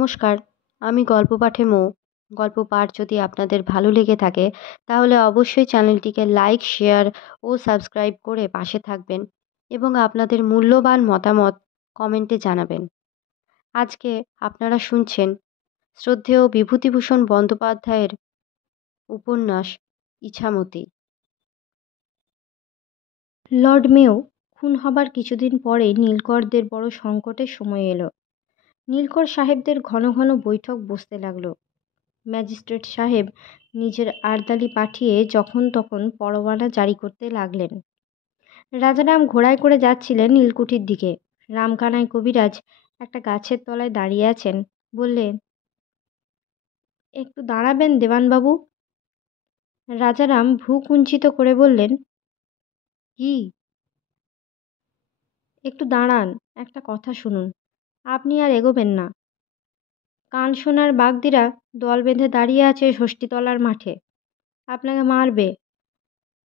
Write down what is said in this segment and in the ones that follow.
নমস্কার, আমি গল্প পাঠে মৌ। গল্প পাঠ যদি আপনাদের ভালো লেগে থাকে তাহলে অবশ্যই চ্যানেলটিকে লাইক, শেয়ার ও সাবস্ক্রাইব করে পাশে থাকবেন এবং আপনাদের মূল্যবান মতামত কমেন্টে জানাবেন। আজকে আপনারা শুনছেন শ্রদ্ধেয় বিভূতিভূষণ বন্দ্যোপাধ্যায়ের উপন্যাস ইছামতী। লর্ড মেয় খুন হবার কিছুদিন পরে নীলকরদের বড় সংকটের সময় এলো। নীলকর সাহেবদের ঘন ঘন বৈঠক বসতে লাগলো। ম্যাজিস্ট্রেট সাহেব নিজের আরদালি পাঠিয়ে যখন তখন পরোয়ানা জারি করতে লাগলেন। রাজারাম ঘোড়ায় করে যাচ্ছিলেন নীলকুঠির দিকে। রামকানাই কবিরাজ একটা গাছের তলায় দাঁড়িয়ে আছেন। বললেন, একটু দাঁড়াবেন দেওয়ানবাবু? রাজারাম ভ্রু কুঞ্চিত করে বললেন, কি? একটু দাঁড়ান, একটা কথা শুনুন। আপনি আর এগোবেন না। কান শোনার বাগদিরা দল বেঁধে দাঁড়িয়ে আছে ষষ্ঠীতলার মাঠে। আপনাকে মারবে,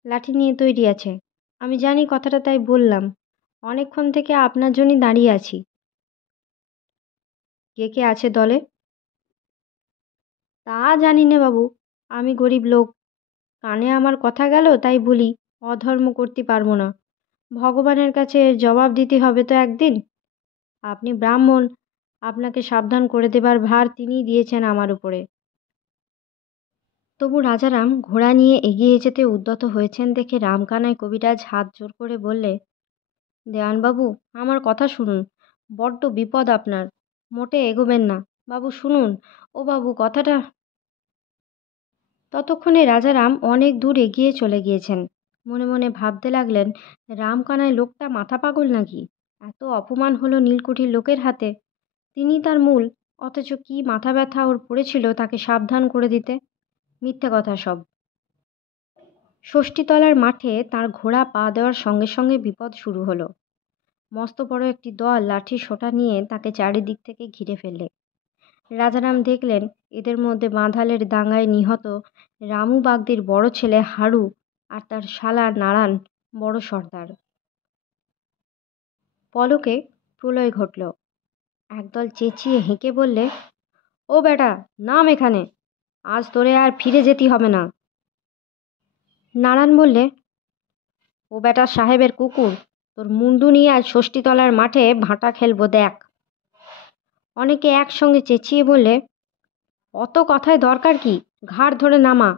লাঠি নিয়ে তৈরি আছে। আমি জানি কথাটা, তাই বললাম। অনেকক্ষণ থেকে আপনার জন্যই দাঁড়িয়ে আছি। কে কে আছে দলে? তা জানি নে বাবু, আমি গরিব লোক। কানে আমার কথা গেল তাই বলি, অধর্ম করতে পারবো না। ভগবানের কাছে এর জবাব দিতে হবে তো একদিন। আপনি ব্রাহ্মণ, আপনাকে সাবধান করে দেবার ভার তিনিই দিয়েছেন আমার উপরে। তবু রাজারাম ঘোড়া নিয়ে এগিয়ে যেতে উদ্যত হয়েছেন দেখে রামকানাই কবিরাজ হাত জোর করে বললে, দেওয়ানবাবু, আমার কথা শুনুন। বড্ড বিপদ আপনার। মোটে এগোবেন না। বাবু শুনুন। ও বাবু, কথাটা। ততক্ষণে রাজারাম অনেক দূর এগিয়ে চলে গিয়েছেন। মনে মনে ভাবতে লাগলেন, রামকানাই লোকটা মাথা পাগল নাকি? এত অপমান হলো নীলকুঠির লোকের হাতে। তিনি তার মূল, অথচ কি মাথা ব্যথা ওর পড়েছিল তাকে সাবধান করে দিতে। মিথ্যে কথা সব। ষষ্ঠীতলার মাঠে তার ঘোড়া পা দেওয়ার সঙ্গে সঙ্গে বিপদ শুরু হলো। মস্ত বড় একটি দল লাঠি সোঁটা নিয়ে তাকে চারিদিক থেকে ঘিরে ফেললে। রাজারাম দেখলেন এদের মধ্যে বাঁধালের দাঙ্গায় নিহত রামু বাগদির বড় ছেলে হারু আর তার শালা নারায়ণ বড় সর্দার। পলকে প্রলয় ঘটল। একদল চেঁচিয়ে হেঁকে বললে, ও বেটা, নাম এখানে। আজ তোরে আর ফিরে যেতে হবে না। নারায়ণ বললে, ও বেটা সাহেবের কুকুর, তোর মুন্ডু নিয়ে আজ ষষ্ঠীতলার মাঠে ভাঁটা খেলবো দেখ। অনেকে একসঙ্গে চেঁচিয়ে বললে, অত কথায় দরকার কি? ঘাড় ধরে নামা।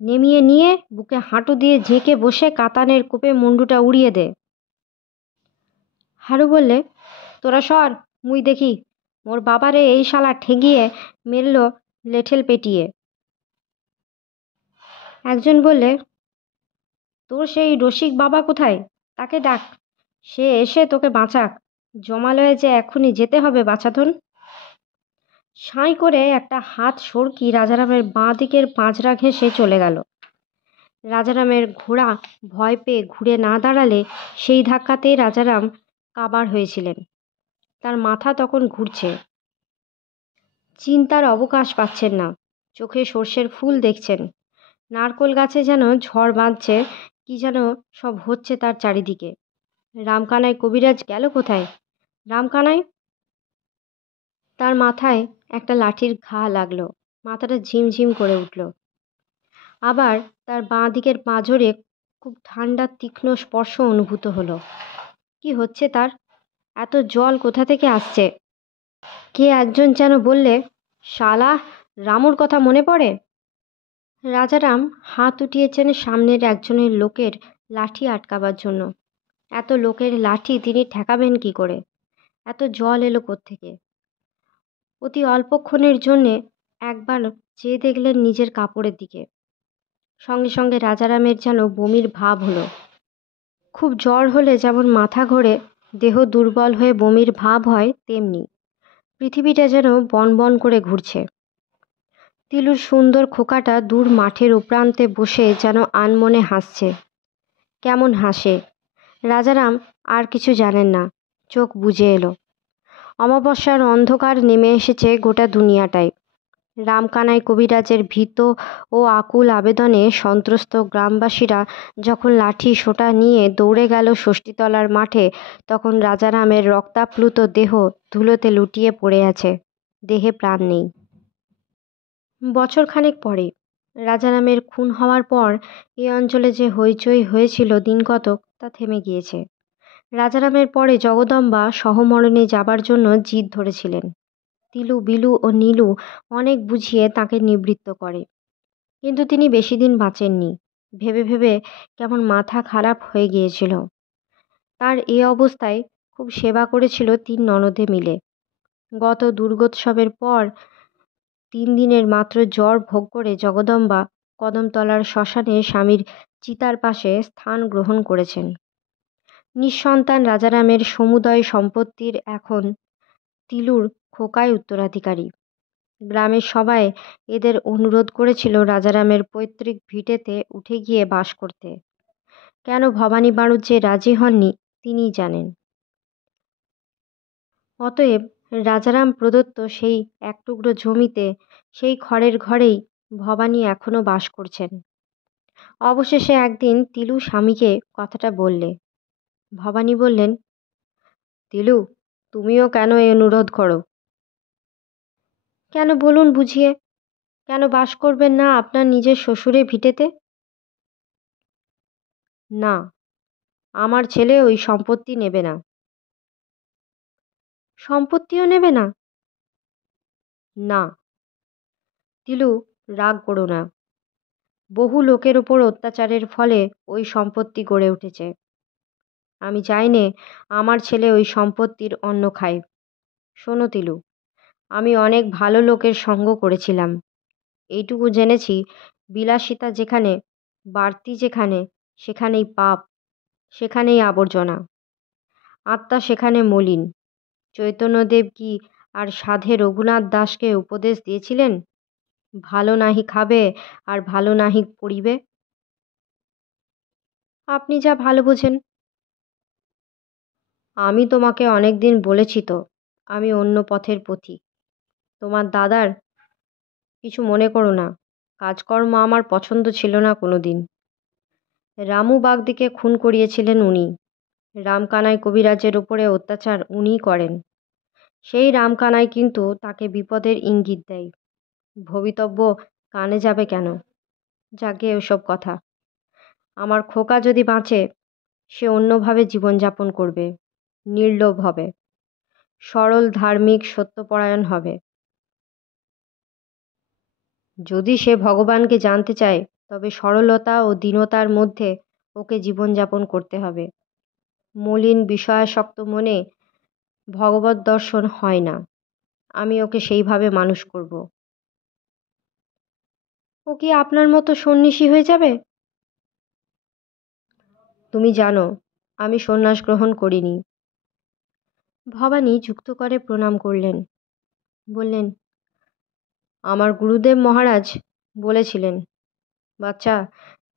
নেমিয়ে নিয়ে বুকে হাঁটু দিয়ে ঝেঁকে বসে কাতানের কোপে মুন্ডুটা উড়িয়ে দে। হারু বললে, তোরা সর, মুই দেখি। মোর বাবারে এই শালা ঠেগিয়ে মেরল লেঠেল পেটিয়ে। একজন বললে, তোর সেই রসিক বাবা কোথায়? তাকে ডাক, সে এসে তোকে বাঁচাক। জমালয়ে যে এক্ষুনি যেতে হবে বাছাধন। সাঁই করে একটা হাত সরকি রাজারামের বাঁ দিকের পাঁজরা ঘেঁষে চলে গেল। রাজারামের ঘোড়া ভয় পেয়ে ঘুরে না দাঁড়ালে সেই ধাক্কাতেই রাজারাম কাবার হয়েছিলেন। তার মাথা তখন ঘুরছে। চিন্তার অবকাশ পাচ্ছেন না। চোখে সর্ষের ফুল দেখছেন। নারকোল গাছে যেন ঝড় বাঁধছে, কি যেন সব হচ্ছে তার চারিদিকে। রামকানাই কবিরাজ গেল কোথায়? রামকানাই! তার মাথায় একটা লাঠির ঘা লাগলো। মাথাটা ঝিমঝিম করে উঠল। আবার তার বাঁ দিকের পাঁজরে খুব ঠান্ডা তীক্ষ্ণ স্পর্শ অনুভূত হলো। কি হচ্ছে তার? এত জল কোথা থেকে আসছে? কে একজন যেন বললে, শালা, রামুর কথা মনে পড়ে? রাজারাম হাত উঠিয়েছেন সামনের একজনের লোকের লাঠি আটকাবার জন্য। এত লোকের লাঠি তিনি ঠেকাবেন কি করে? এত জল এলো কোত্থেকে? অতি অল্পক্ষণের জন্যে একবার চেয়ে দেখলেন নিজের কাপড়ের দিকে। সঙ্গে সঙ্গে রাজারামের যেন বমির ভাব হলো। খুব জ্বর হলে যেমন মাথা ঘোরে, দেহ দুর্বল হয়ে বমির ভাব হয়, তেমনি পৃথিবীটা যেন বনবন করে ঘুরছে। তিলুর সুন্দর খোকাটা দূর মাঠের উপরান্তে বসে যেন আনমনে হাসছে। কেমন হাসে? রাজারাম আর কিছু জানেন না। চোখ বুজে এলো। অমাবস্যার অন্ধকার নেমে এসেছে গোটা দুনিয়াটায়। রামকানাই কবিরাজের ভীত ও আকুল আবেদনে সন্ত্রস্ত গ্রামবাসীরা যখন লাঠি সোঁটা নিয়ে দৌড়ে গেল ষষ্ঠীতলার মাঠে, তখন রাজারামের রক্তাপ্লুত দেহ ধুলোতে লুটিয়ে পড়ে আছে। দেহে প্রাণ নেই। বছরখানেক পরে রাজারামের খুন হওয়ার পর এই অঞ্চলে যে হইচই হয়েছিল দিনকতক তা থেমে গিয়েছে। রাজারামের পরে জগদম্বা সহমরণে যাবার জন্য জিদ ধরেছিলেন। তিলু, বিলু ও নীলু অনেক বুঝিয়ে তাকে নিবৃত্ত করে, কিন্তু তিনি বেশি দিন বাঁচেননি। ভেবে ভেবে কেমন মাথা খারাপ হয়ে গিয়েছিল। তার এ অবস্থায় খুব সেবা করেছিল 3 ননদে মিলে। গত দুর্গোৎসবের পর 3 দিনের মাত্র জ্বর ভোগ করে জগদম্বা কদমতলার শ্মশানে স্বামীর চিতার পাশে স্থান গ্রহণ করেছেন। নিঃসন্তান রাজারামের সমুদয় সম্পত্তির এখন তিলুর খোকাই উত্তরাধিকারী। গ্রামের সবাই এদের অনুরোধ করেছিল রাজারামের পৈতৃক ভিটেতে উঠে গিয়ে বাস করতে। কেন ভবানী বাড়ুর যে রাজি হননি তিনিই জানেন। অতএব রাজারাম প্রদত্ত সেই এক টুকরো জমিতে, সেই খড়ের ঘরেই ভবানী এখনো বাস করছেন। অবশেষে একদিন তিলু স্বামীকে কথাটা বললে। ভবানী বললেন, তিলু, তুমিও কেন এই অনুরোধ করো? কেন বলুন বুঝিয়ে, কেন বাস করবেন না আপনার নিজের শ্বশুরের ভিটেতে? না, আমার ছেলে ওই সম্পত্তি নেবে না। সম্পত্তিও নেবে না? না। তিলু, রাগ করো না। বহু লোকের ওপর অত্যাচারের ফলে ওই সম্পত্তি গড়ে উঠেছে। আমি চাই নে আমার ছেলে ওই সম্পত্তির অন্ন খায়। শোনো তিলু, আমি অনেক ভালো লোকের সঙ্গ করেছিলাম। এইটুকু জেনেছি, বিলাসিতা যেখানে, বাড়তি যেখানে, সেখানেই পাপ, সেখানেই আবর্জনা। আত্মা সেখানে মলিন। চৈতন্যদেব কি আর সাধে রঘুনাথ দাসকে উপদেশ দিয়েছিলেন, ভালো নাহি খাবে আর ভালো নাহি পড়িবে? আপনি যা ভালো বোঝেন। আমি তোমাকে অনেক দিন বলেছি তো, আমি অন্য পথের পথিক। তোমার দাদার কিছু মনে করো না, কাজকর্ম আমার পছন্দ ছিল না কোনো দিন। রামু বাগদিকে খুন করিয়েছিলেন উনি। রামকানাই কবিরাজের ওপরে অত্যাচার উনিই করেন। সেই রামকানাই কিন্তু তাকে বিপদের ইঙ্গিত দেয়। ভবিতব্য কানে যাবে কেন? যাকে ওসব কথা। আমার খোকা যদি বাঁচে, সে অন্যভাবে জীবনযাপন করবে, নির্লোভ হবে, সরল, ধার্মিক, সত্যপরায়ণ হবে। যদি সে ভগবানকে জানতে চায়, তবে সরলতা ও দীনতার মধ্যে ওকে জীবনযাপন করতে হবে। মলিন বিষয়াসক্ত মনে ভগবৎ দর্শন হয় না। আমি ওকে সেইভাবে মানুষ করব। ও কি আপনার মতো সন্ন্যাসী হয়ে যাবে? তুমি জানো, আমি সন্ন্যাস গ্রহণ করিনি। ভবানী যুক্ত করে প্রণাম করলেন। বললেন, আমার গুরুদেব মহারাজ বলেছিলেন, বাচ্চা,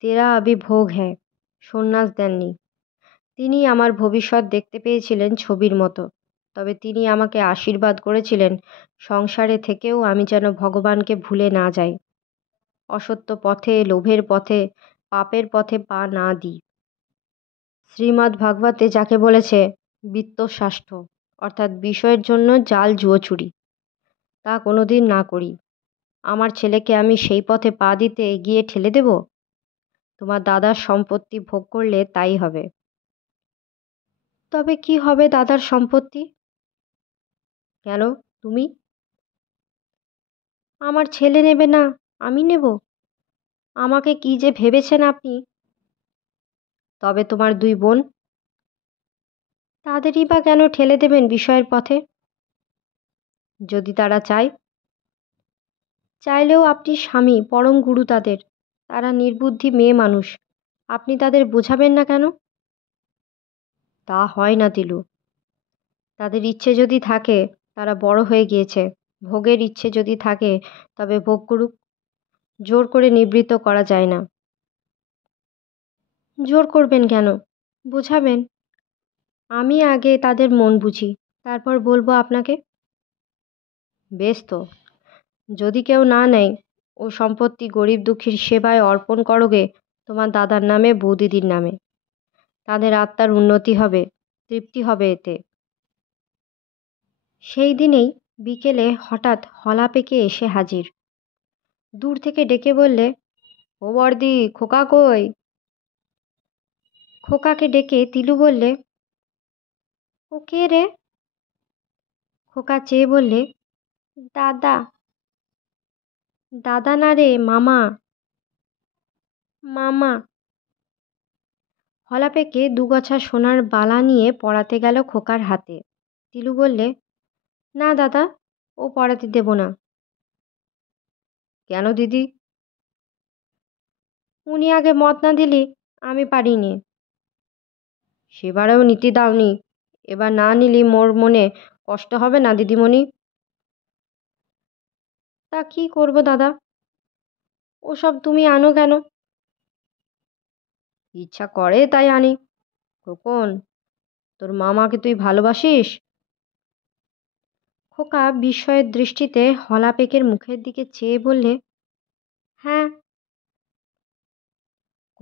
তেরা আবি ভোগ হ্যায়, সন্ন্যাস দেননি। তিনি আমার ভবিষ্যৎ দেখতে পেয়েছিলেন ছবির মতো। তবে তিনি আমাকে আশীর্বাদ করেছিলেন সংসারে থেকেও আমি যেন ভগবানকে ভুলে না যাই, অসত্য পথে, লোভের পথে, পাপের পথে পা না দিই। শ্রীমদ্ ভাগবতে যাকে বলেছে বিত্তশাষ্ঠ, অর্থাৎ বিষয়ের জন্য জাল জুয়োচুরি, তা কোনোদিন না করি। আমার ছেলেকে আমি সেই পথে পা দিতে এগিয়ে ঠেলে দেব? তোমার দাদার সম্পত্তি ভোগ করলে তাই হবে। তবে কি হবে দাদার সম্পত্তি? কেন, তুমি? আমার ছেলে নেবে না, আমি নেব? আমাকে কি যে ভেবেছেন আপনি? তবে তোমার 2 বোন? তাদেরই বা কেন ঠেলে দেবেন বিষয়ের পথে? যদি তারা চায়? চাইলেও আপনি স্বামী, পরম গুরু তাদের। তারা নির্বুদ্ধি মেয়ে মানুষ, আপনি তাদের বোঝাবেন না কেন? তা হয় না তিলু। তাদের ইচ্ছে যদি থাকে, তারা বড় হয়ে গিয়েছে, ভোগের ইচ্ছে যদি থাকে, তবে ভোগ করুক। জোর করে নিবৃত্ত করা যায় না। জোর করবেন কেন? বোঝাবেন। আমি আগে তাদের মন বুঝি, তারপর বলবো আপনাকে। বেশ তো, যদি কেউ না নেয়, ও সম্পত্তি গরিব দুঃখীর সেবায় অর্পণ করোগে তোমার দাদার নামে, বৌদিদির নামে। তাদের আত্মার উন্নতি হবে, তৃপ্তি হবে এতে। সেই দিনেই বিকেলে হঠাৎ হলা পেকে এসে হাজির। দূর থেকে ডেকে বললে, ও বর্দি, খোকা কই? খোকাকে ডেকে তিলু বললে, ও কে রে? খোকা চেয়ে বললে, দাদা। দাদা না রে, মামা। মামা। হলা পেকে দুগছা সোনার বালা নিয়ে পরাতে গেল খোকার হাতে। তিলু বললে, না দাদা, ও পরাতে দেব না। কেন দিদি? উনি আগে মত না দিলে আমি পারিনি। সেবারেও নিতে দাওনি, এবার না নিলি মোর মনে কষ্ট হবে না দিদিমণি? তা কি করব দাদা, ওসব তুমি আনো কেন? ইচ্ছা করে তাই আনি। খোকন, তোর মামাকে তুই ভালোবাসিস? খোকা বিস্ময়ের দৃষ্টিতে হলা পেকের মুখের দিকে চেয়ে বললে, হ্যাঁ।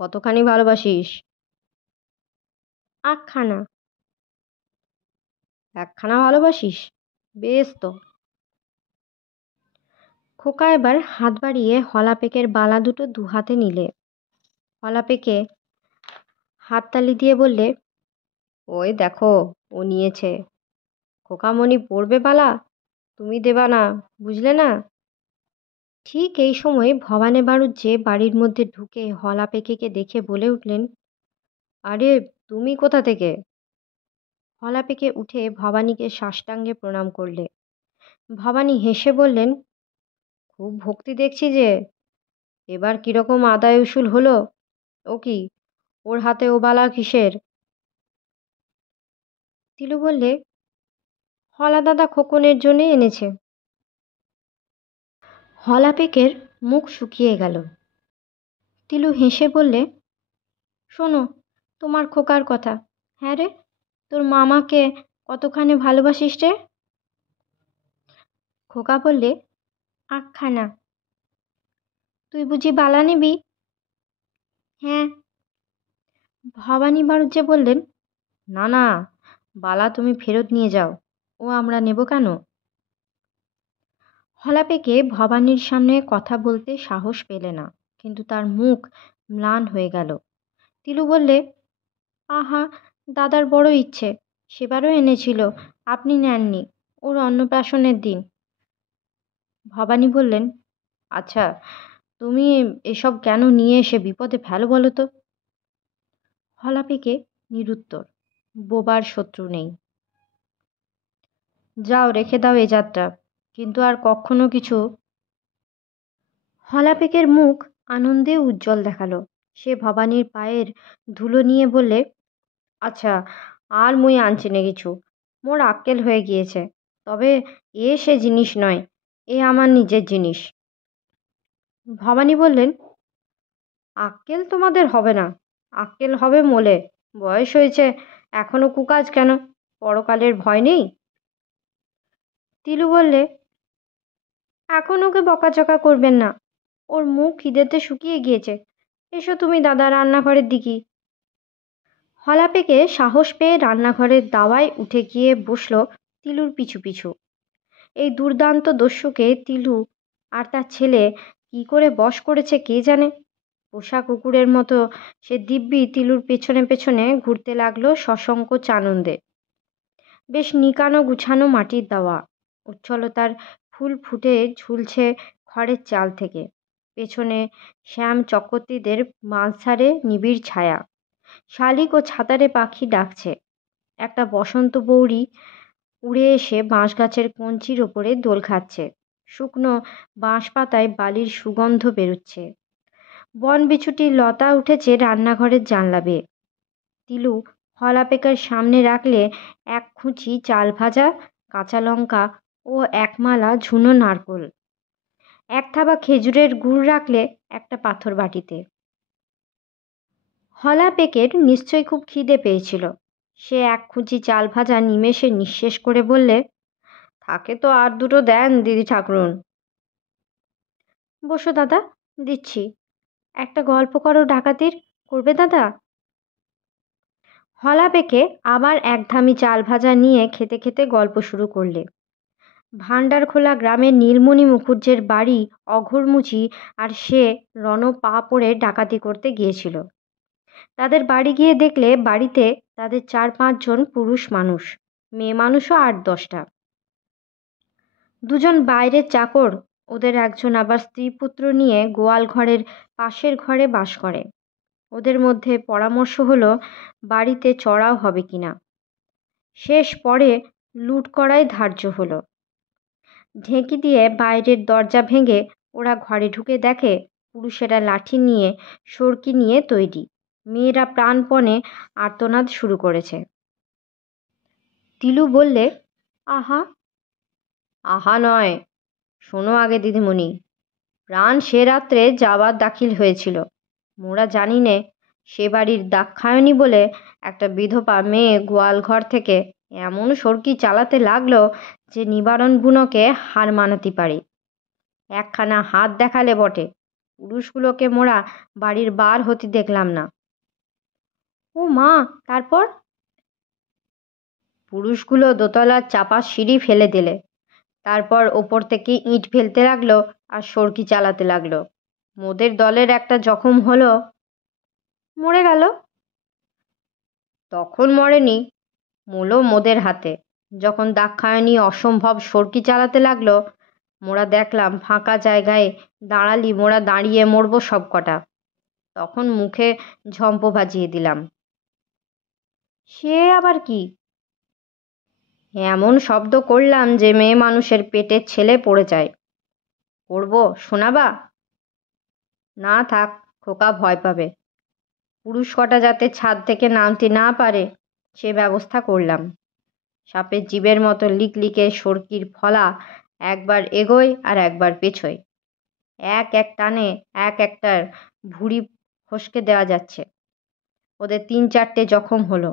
কতখানি ভালোবাসিস? আটখানা। একখানা ভালোবাসিস? বেশ তো। খোকা এবার হাত বাড়িয়ে হলা পেকের বালা দুটো দুহাতে নিলে। হলা পেকে হাততালি দিয়ে বললে, ওই দেখো, ও নিয়েছে। খোকামণি পড়বে বালা, তুমি দেবা না, বুঝলে না? ঠিক এই সময় ভবানী বাড়ুজ্যে বাড়ির মধ্যে ঢুকে হলা পেকেকে দেখে বলে উঠলেন, আরে তুমি কোথা থেকে? হলা পেকে উঠে ভবানীকে সাষ্টাঙ্গে প্রণাম করলে। ভবানী হেসে বললেন, খুব ভক্তি দেখছি যে, এবার কিরকম আদায় উসুল হলো? ও কি, ওর হাতে ও বালা কিসের? তিলু বললে, হলা দাদা খোকনের জন্যে এনেছে। হলা পেকের মুখ শুকিয়ে গেল। তিলু হেসে বললে, শোনো তোমার খোকার কথা। হ্যাঁ রে, তোর মামাকে কতখানি ভালোবাসিস রে? খোকা বললে, আটখানা। তুই বুঝি বালা নিবি? হ্যাঁ। ভবানী বাড়ুজ্যে বললেন, না না, বালা তুমি ফেরত নিয়ে যাও, ও আমরা নেব কেন? হলা পেকে ভবানীর সামনে কথা বলতে সাহস পেলে না, কিন্তু তার মুখ ম্লান হয়ে গেল। তিলু বললে, আহা, দাদার বড় ইচ্ছে, সেবারও এনেছিল, আপনি নেননি, ওর অন্নপ্রাশনের দিন। ভবানী বললেন, আচ্ছা, তুমি এসব কেন নিয়ে এসে বিপদে ফেলো বলো তো? হলা পেকে নিরুত্তর, বোবার শত্রু নেই। যাও, রেখে দাও এ যাত্রা, কিন্তু আর কখনো কিছু। হলা পেকের মুখ আনন্দে উজ্জ্বল দেখালো। সে ভবানীর পায়ের ধুলো নিয়ে বললে, আচ্ছা, আর মুই আনছি নে কিছু, মোর আক্কেল হয়ে গিয়েছে। তবে এ সে জিনিস নয়, এ আমার নিজের জিনিস। ভবানী বললেন, আক্কেল তোমাদের হবে না, আক্কেল হবে মোলে। বয়স হয়েছে, এখনো কুকাজ কেন? পরকালের ভয় নেই? তিলু বললে, এখন ওকে বকাঝকা করবেন না, ওর মুখ খিদেতে শুকিয়ে গিয়েছে। এসো তুমি দাদা রান্নাঘরের দিকে। হলা পেকে সাহস পেয়ে রান্নাঘরের দাওয়ায় উঠে গিয়ে বসল তিলুর পিছু পিছু। এই দুর্দান্ত দস্যুকে তিলু আর তার ছেলে কি করে বশ করেছে কে জানে। পোষা কুকুরের মতো সে দিব্যি তিলুর পেছনে পেছনে ঘুরতে লাগলো সসংকোচ আনন্দে। বেশ নিকানো গুছানো মাটির দেওয়া, উচ্ছলতার ফুল ফুটে ঝুলছে খড়ের চাল থেকে। পেছনে শ্যাম চক্রবর্তীদের মাঝধারে নিবিড় ছায়া। শালিক ও ছাতারে পাখি ডাকছে। একটা বসন্ত বৌরি উড়ে এসে বাঁশ গাছের কঞ্চির ওপরে দোল খাচ্ছে। শুকনো বাঁশ পাতায় বালির সুগন্ধ বেরুচ্ছে। বন বিছুটির লতা উঠেছে রান্নাঘরের জানলা বেয়ে। তিলু হলা পেকার সামনে রাখলে এক খুঁচি চাল ভাজা, কাঁচা লঙ্কা ও এক মালা ঝুনো নারকোল। এক থাবা খেজুরের গুড় রাখলে একটা পাথর বাটিতে। হলা পেকের নিশ্চয়ই খুব খিদে পেয়েছিল। সে এক খুঁচি চাল ভাজা নিমেষে নিঃশেষ করে বললে, থাকে তো আর দুটো দেন দিদি ঠাকরুন। বসো দাদা, দিচ্ছি। একটা গল্প করো ডাকাতির, করবে দাদা? হলা পেকে আবার এক ধামি চাল ভাজা নিয়ে খেতে খেতে গল্প শুরু করলে। ভাণ্ডারখোলা গ্রামের নীলমণি মুখুজ্জের বাড়ি অঘোরমুচি, আর সে রণ পা পড়ে ডাকাতি করতে গিয়েছিল। তাদের বাড়ি গিয়ে দেখলে বাড়িতে তাদের 4-5 জন পুরুষ মানুষ, মেয়ে মানুষও 8-10টা। দুজন বাইরের চাকর, ওদের একজন আবার স্ত্রী পুত্র নিয়ে গোয়াল ঘরের পাশের ঘরে বাস করে। ওদের মধ্যে পরামর্শ হলো বাড়িতে চড়াও হবে কিনা। শেষ পরে লুট করাই ধার্য হলো। ঢেঁকি দিয়ে বাইরের দরজা ভেঙে ওরা ঘরে ঢুকে দেখে পুরুষেরা লাঠি নিয়ে, সরকি নিয়ে তৈরি, মেয়েরা প্রাণপণে আর্তনাদ শুরু করেছে। তিলু বললে, আহা আহা নয়, শোনো আগে দিদিমণি, প্রাণ সে রাত্রে যাবার দাখিল হয়েছিল। মোরা জানি নে সে বাড়ির দাক্ষায়ণী বলে একটা বিধবা মেয়ে গোয়াল ঘর থেকে এমন সরকি চালাতে লাগলো যে নিবারণ বুনোকে হার মানাতে পারে। একখানা হাত দেখালে বটে, পুরুষগুলোকে মোরা বাড়ির বার হতে দেখলাম না। ও মা, তারপর? পুরুষগুলো দোতলার চাপা সিঁড়ি ফেলে দিলে, তারপর ওপর থেকে ইট ফেলতে লাগলো আর সরকি চালাতে লাগলো। মোদের দলের একটা জখম হলো, মরে গেল। তখন মরেনি, মূলো মোদের হাতে। যখন দাক্ষায়ণী অসম্ভব সরকি চালাতে লাগলো, মোরা দেখলাম ফাঁকা জায়গায় দাঁড়ালি মোরা দাঁড়িয়ে মরবো সব কটা। তখন মুখে ঝম্প ভাজিয়ে দিলাম। সে আবার কি? এমন শব্দ করলাম যে মেয়ে মানুষের পেটের ছেলে পড়ে যায়। করবো, শোনাবা? না থাক, খোকা ভয় পাবে। পুরুষ কটা যাতে ছাদ থেকে নামতে না পারে সে ব্যবস্থা করলাম। সাপের জীবের মতো লিকলিকে সরকির ফলা একবার এগোয় আর একবার পেছোয়। এক এক টানে এক একটার ভুঁড়ি ফসকে দেওয়া যাচ্ছে। ওদের 3-4টে জখম হলো।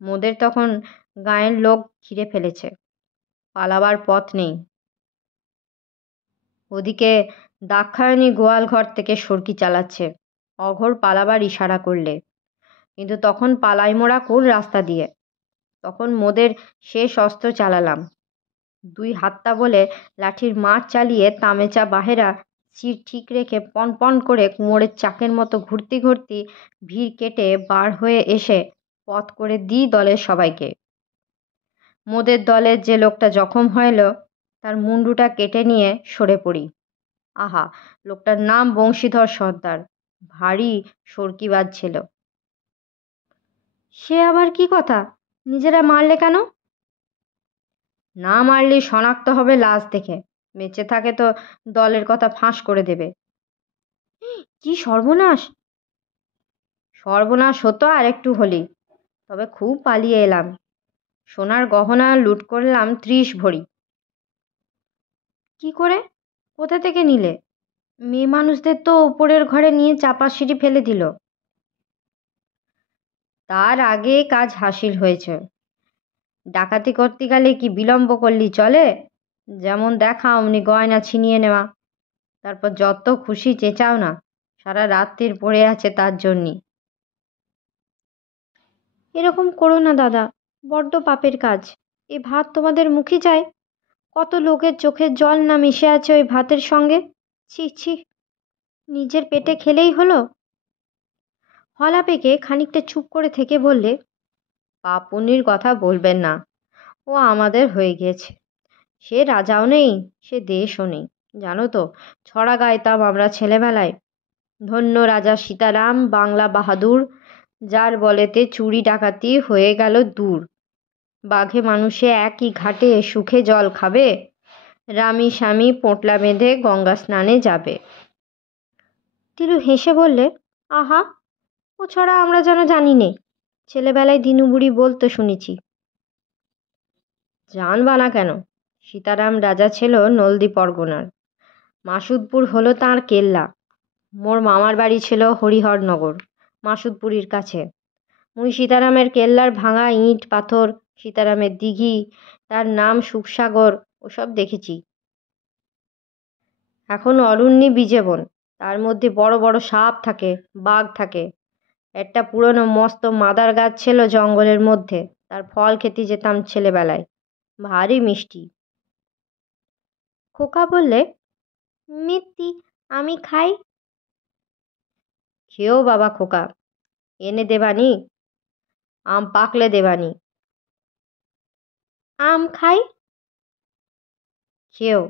মোদের তখন গাঁয়ের লোক ঘিরে ফেলেছে, পালাবার পথ নেই। ওদিকে দাক্ষায়ণী গোয়াল ঘর থেকে সরকি চালাচ্ছে, অঘোর পালাবার ইশারা করলে। কিন্তু তখন পালাই মোরা কোন রাস্তা দিয়ে? তখন মোদের শেষ অস্ত্র চালালাম। 2 হাত্তা বলে লাঠির মার চালিয়ে তামেচা বাহেরা চির ঠিক রেখে পন পন করে কুমোরের চাকের মতো ঘুরতে ঘুরতে ভিড় কেটে বার হয়ে এসে পথ করে দিই দলের সবাইকে। মোদের দলের যে লোকটা জখম হইল তার মুন্ডুটা কেটে নিয়ে সরে পড়ি। আহা, লোকটার নাম বংশীধর সর্দার, ভারী সরকিবাজ ছিল। সে আবার কি কথা? নিজেরা মারলে কেন? না মারলে শনাক্ত হবে লাশ দেখে, বেঁচে থাকে তো দলের কথা ফাঁস করে দেবে। কি সর্বনাশ! সর্বনাশ হতো আর একটু হলি, তবে খুব পালিয়ে এলাম। সোনার গহনা লুট করলাম 30 ভরি। কি করে, কোথা থেকে নিলে? মেয়ে মানুষদের তো উপরের ঘরে নিয়ে চাপা সিঁড়ি ফেলে দিল। তার আগে কাজ হাসিল হয়েছে। ডাকাতি করতে গেলে কি বিলম্ব করলি চলে? যেমন দেখা অমনি গয়না ছিনিয়ে নেওয়া, তারপর যত খুশি চেঁচাও না, সারা রাত্রির পড়ে আছে তার জন্যই। এরকম করো না দাদা, বড্ড পাপের কাজ। এ ভাত তোমাদের মুখে যায়, কত লোকের চোখের জল না মিশে আছে ওই ভাতের সঙ্গে। ছি ছি, নিজের পেটে খেলেই হলো। হলা পেকে খানিকটা চুপ করে থেকে বললে, পাপুনির কথা বলবেন না, ও আমাদের হয়ে গিয়েছে। সে রাজাও নেই, সে দেশও নেই, জানো তো, ছড়া গাইতাম আমরা ছেলেবেলায়। ধন্য রাজা সীতারাম বাংলা বাহাদুর, যার বলেতে চুরি ডাকাতি হয়ে গেল দূর। বাঘে মানুষে একই ঘাটে সুখে জল খাবে, রামি স্বামী পোঁটলা বেঁধে গঙ্গা স্নানে যাবে। তিলু হেসে বললে, আহা, ও ছড়া আমরা যেন জানি নে, ছেলেবেলায় দিনু বুড়ি বলতো শুনেছি। জানবা না কেন? সীতারাম রাজা ছিল নলদি পরগনার, মাসুদপুর হলো তাঁর কেল্লা। মোর মামার বাড়ি ছিল হরিহরনগর, মাসুদপুরীর কাছে। মুই সীতারামের কেল্লার ভাঙা ইট পাথর, সীতারামের দিঘি, তার নাম সুখসাগর, ওসব দেখেছি। এখন অরণ্যি বিজেবন, তার মধ্যে বড় বড় সাপ থাকে, বাঘ থাকে। একটা পুরনো মস্ত মাদার গাছ ছিল জঙ্গলের মধ্যে, তার ফল খেতে যেতাম ছেলেবেলায়, ভারী মিষ্টি। খোকা বললে, মিত্তি, আমি খাই। খেও বাবা খোকা, এনে দেবানি, আম পাকলে দেবানি। আম খাই। খেও,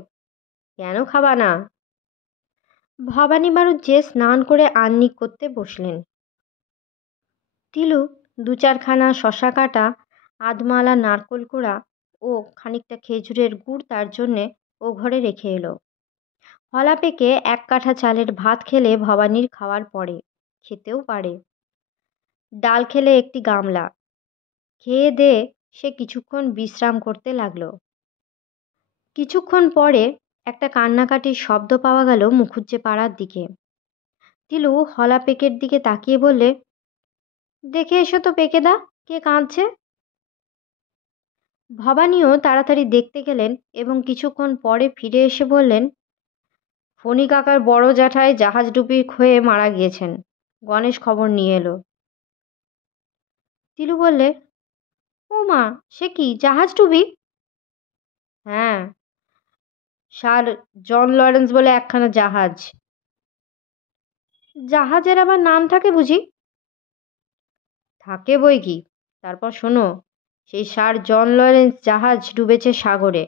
কেন খাবা না? ভবানী বাবু যে স্নান করে আহ্নিক করতে বসলেন। তিলু দু চারখানা শশা কাটা, আধমালা নারকোল কোড়া ও খানিকটা খেজুরের গুড় তার জন্যে ও ঘরে রেখে এলো। হলা পেকে 1 কাঠা চালের ভাত খেলে ভবানীর খাওয়ার পরে, খেতেও পারে। ডাল খেলে একটি গামলা। খেয়ে দে সে কিছুক্ষণ বিশ্রাম করতে লাগলো। কিছুক্ষণ পরে একটা কান্নাকাটির শব্দ পাওয়া গেল মুখুজ্জে পাড়ার দিকে। তিলু হলা পেকের দিকে তাকিয়ে বললে, দেখে এসো তো পেকেদা, কে কাঁদছে? ভবানীও তাড়াতাড়ি দেখতে গেলেন এবং কিছুক্ষণ পরে ফিরে এসে বললেন, ফণি কাকার বড় জ্যাঠাই জাহাজডুবি হয়ে মারা গিয়েছেন, গণেশ খবর নিয়ে এলো। তিলু বললে, ও মা, সে কি জাহাজডুবি? হ্যাঁ, স্যার জন লরেন্স বলে একখানা জাহাজ। জাহাজের আবার নাম থাকে বুঝি? থাকে বই কি, তারপর শোনো, সেই স্যার জন লরেন্স জাহাজ ডুবেছে সাগরে,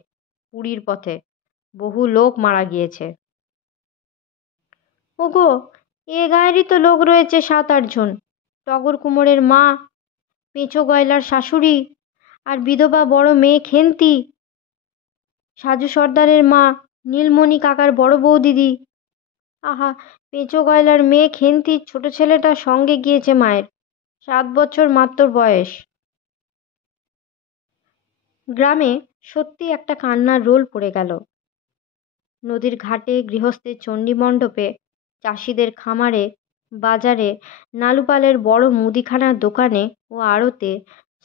পুরীর পথে, বহু লোক মারা গিয়েছে। ওগো, এ গায়েরই তো লোক রয়েছে 7-8 জন। টগর কুমোরের মা, পেঁচো গয়লার শাশুড়ি, আর বিধবা বড় মেয়ে খেন্তি, সাজু সর্দারের মা, নীলমণি কাকার বড় বৌদিদি। আহা, পেঁচো গয়লার মেয়ে খেন্তির ছোট ছেলেটা সঙ্গে গিয়েছে মায়ের, 7 বছর মাত্র বয়স। গ্রামে সত্যি একটা কান্নার রোল পড়ে গেল। নদীর ঘাটে, গৃহস্থের চণ্ডী মণ্ডপে, চাষিদের খামারে, বাজারে, নালুপালের বড় মুদিখানার দোকানে ও আড়তে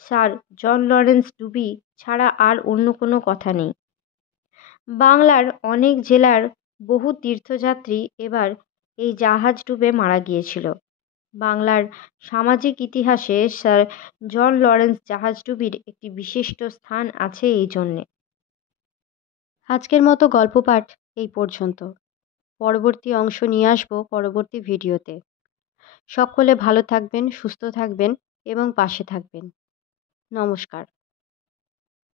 স্যার জন লরেন্স ডুবি ছাড়া আর অন্য কোনো কথা নেই। বাংলার অনেক জেলার বহু তীর্থযাত্রী এবার এই জাহাজ ডুবে মারা গিয়েছিল। বাংলার সামাজিক ইতিহাসে স্যার জন লরেন্স জাহাজডুবির একটি বিশিষ্ট স্থান আছে এই জন্যে। আজকের মতো গল্প পাঠ এই পর্যন্ত। পরবর্তী অংশ নিয়ে আসবো পরবর্তী ভিডিওতে। সকলে ভালো থাকবেন, সুস্থ থাকবেন এবং পাশে থাকবেন। নমস্কার।